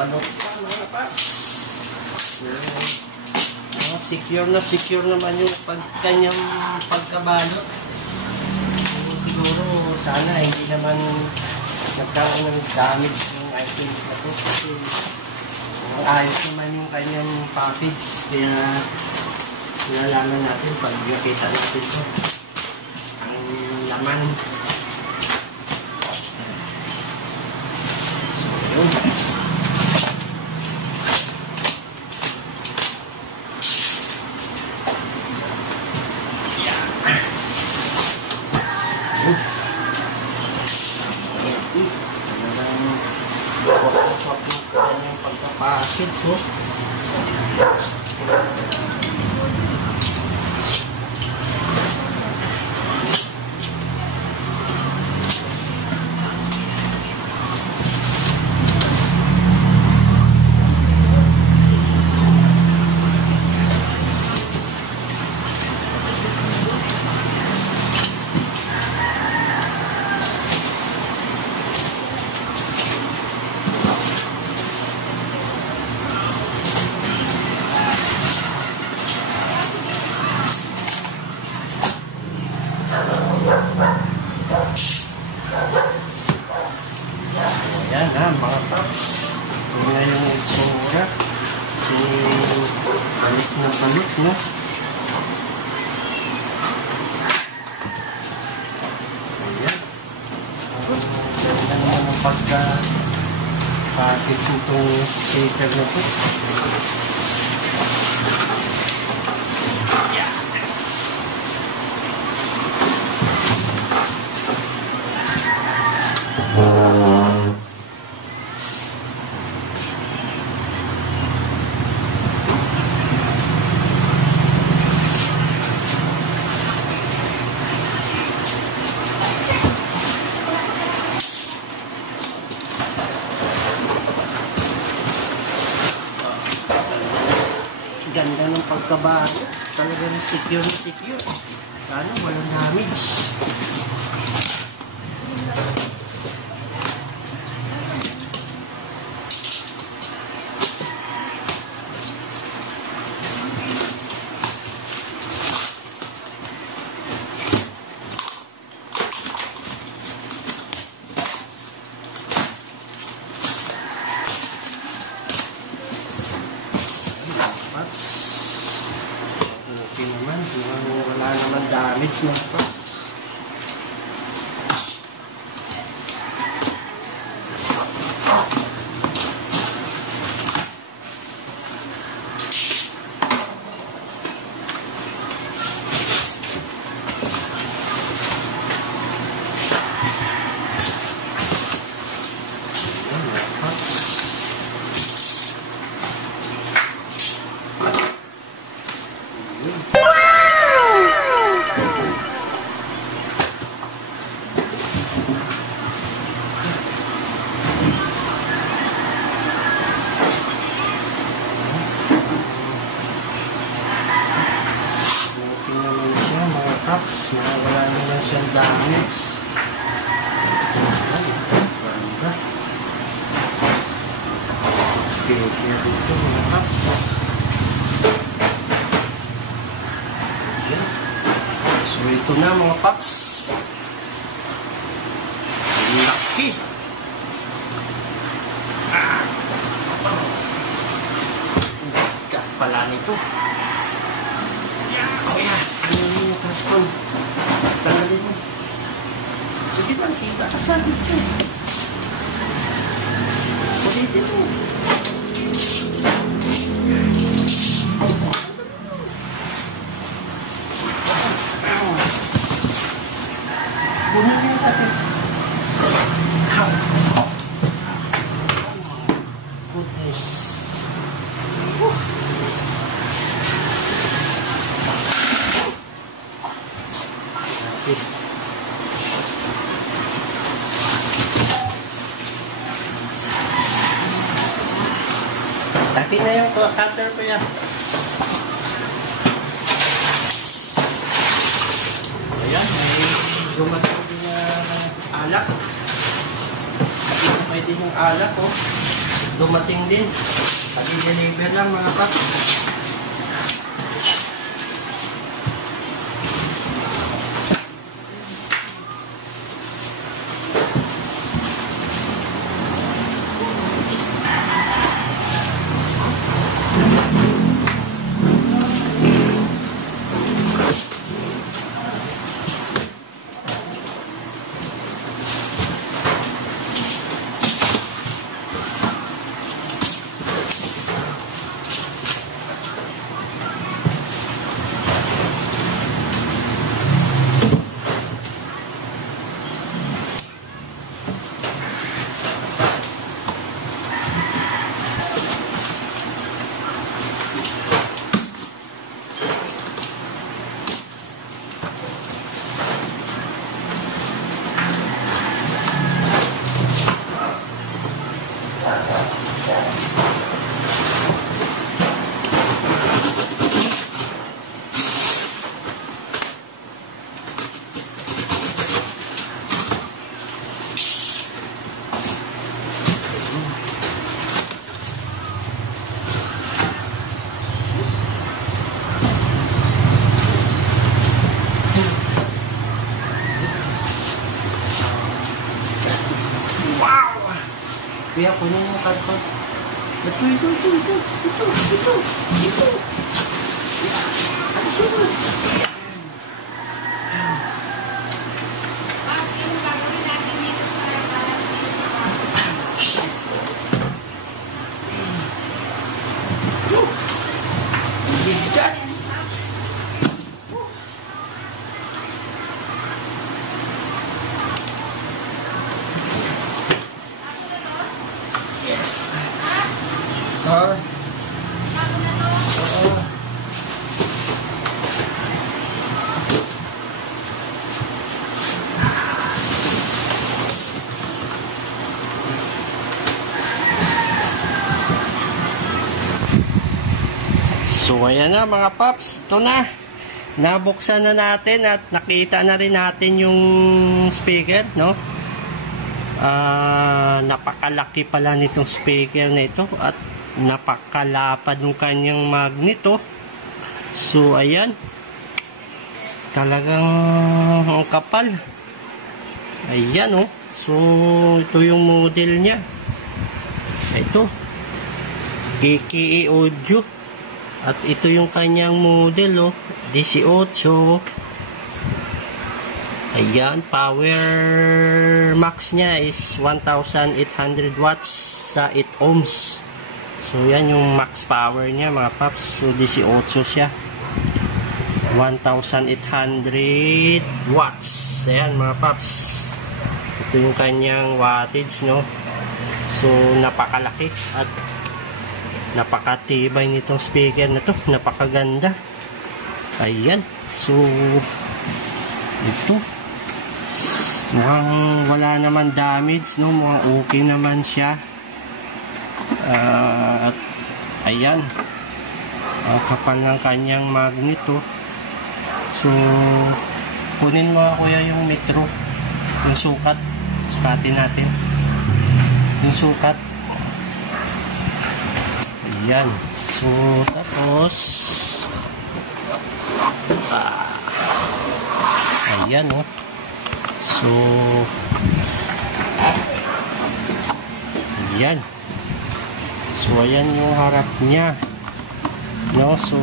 nakabalot pa mga paps. Secure naman yung kanyang pagkabalot. Siguro sana hindi naman nagkaroon ng damage yung items na to kasi ayos naman yung kanyang package, kaya nalalaman natin pag nakita natin ito ang laman. So yun, swap yung kanyang pagka-package, so ayan na mga paps, yun na yung itsura. So balik na balot, no? Ayan, ganda naman ang pagka-package itong shaker na po. Ganda ng pagkabago, talagang secure. Sana walang damage. Okay naman, wala naman damage mga paps. Wala naman siyang damage. Ganda. Speaker dito mga paps. Okay. So ito na mga paps. Laki. Ganda pala nito. Tanggalin mo. Sige lang, kita ka sa dito. Ulitin mo. Bumili ka din. Goodness. Tapi na yung cutter ko yan. Ayan, may dumating din na alak. May din yung alak, oh. dumating din. Pag-deliver lang mga paps. Kaya kunin mo karton. Ito. Alisin mo. Bigat. Yes. So ayan na mga paps, ito na. Nabuksan na natin at nakita na rin natin yung speaker, no? Napakalaki pala nitong speaker na ito at napakalapad ng kanyang magneto. So ayan, talagang ang kapal. Ayan oh. So ito yung model niya. Ito KKE Audio. At ito yung kanyang model oh, 18. Ayan, power max niya is 1,800 watts sa 8 ohms. So yan yung max power niya mga paps. So 18 siya, 1,800 watts. Ayan mga paps, ito yung kanyang wattage, no? So napakalaki at napakatibay nitong speaker na to, napakaganda. Ayan, so ito mukhang wala naman damage, no? Mukhang okay naman siya. At ayan, ang kapal ng kanyang magneto. So kunin mo kuya yung metro, yung sukat, sukatin natin yung sukat. Ayan. So, tapos ayan oh. So ayan. So ayan yung harap niya, no? So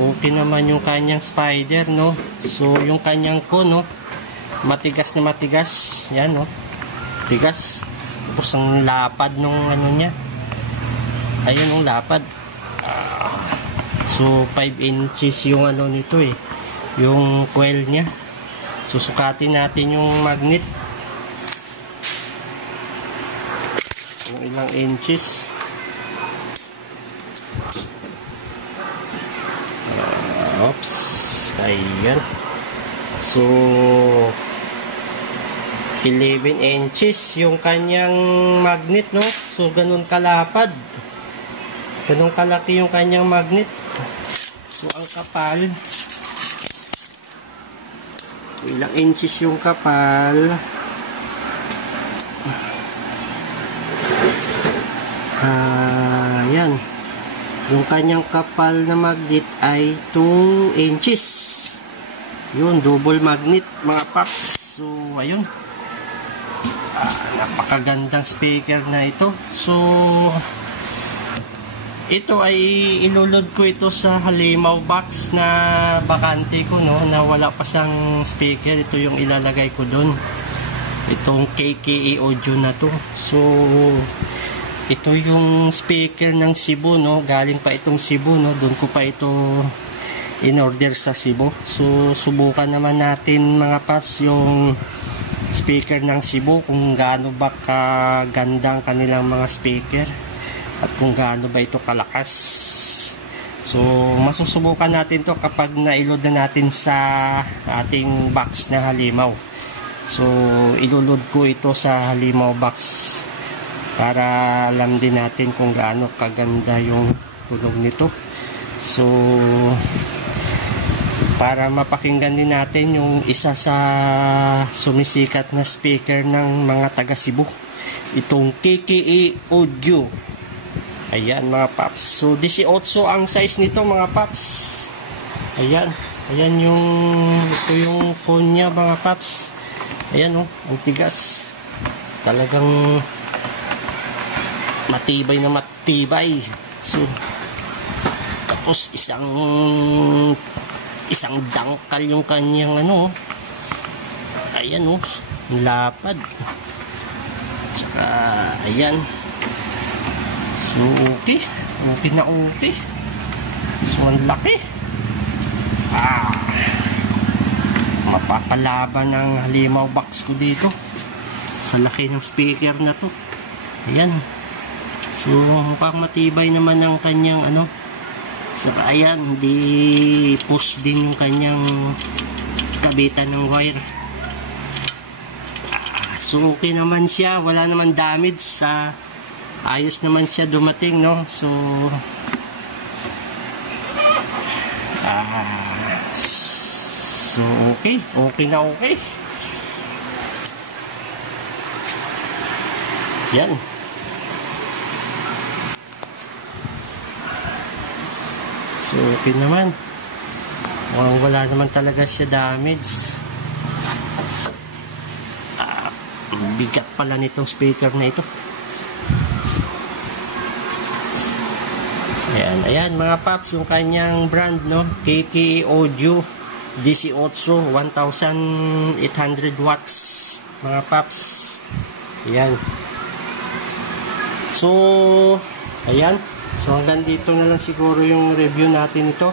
okay naman yung kanyang spider, no? So yung kanyang ko, no? Matigas na matigas. Yan, no? Tigas. Tapos ang lapad nung ano niya. Ayun yung lapad. So 5 inches yung ano nito eh, yung coil niya. Susukatin natin yung magnet kung ilang inches. Oops, ayan. So 11 inches yung kanyang magnet, no? So ganun kalapad, ganun kalaki yung kanyang magnet. So ang kapal, ilang inches yung kapal. Yan. Yung kanyang kapal na magnet ay 2 inches. Yun, double magnet mga paps. So, ayun. Napakagandang speaker na ito. So, ito ay ilulod ko ito sa halimaw box na bakante ko, no, na wala pa siyang speaker. Ito yung ilalagay ko doon, itong KKE audio na to. So ito yung speaker ng Cebu, no, galing pa itong Cebu, no, doon ko pa ito in order sa Cebu. So subukan naman natin mga paps yung speaker ng Cebu, kung gaano ba kagandang kanilang mga speaker at kung gaano ba ito kalakas. So masusubukan natin to kapag nailod na natin sa ating box na halimaw. So ilulod ko ito sa halimaw box para alam din natin kung gaano kaganda yung tunog nito. So para mapakinggan din natin yung isa sa sumisikat na speaker ng mga taga Cebu, itong KKE audio. Ayan mga paps. So 18 ang size nito mga paps. Ayan. Ayan yung, ito yung phone niya mga paps. Ayan oh, ang tigas. Talagang matibay na matibay. So tapos isang dangkal yung kanyang ano. Ayan oh, lapad. Tsaka ayan. So, okay na okay. So, ang laki. Mapapalaban ng halimaw box ko dito sa laki ng speaker na to. Ayan. So, mukhang matibay naman ang kanyang ano. So, ayan, hindi push din yung kanyang kabitan ng wire. So, okay naman siya. Wala naman damage sa ayos naman siya dumating, no? So okay na okay. Yan. So okay naman. Wala naman talaga siya damage. Bigat pala nitong speaker na ito. Ayan mga paps, yung kanyang brand, no, KKE audio DC 8 1800 watts mga paps. Ayan. So ayan, so hanggang dito na lang siguro yung review natin ito.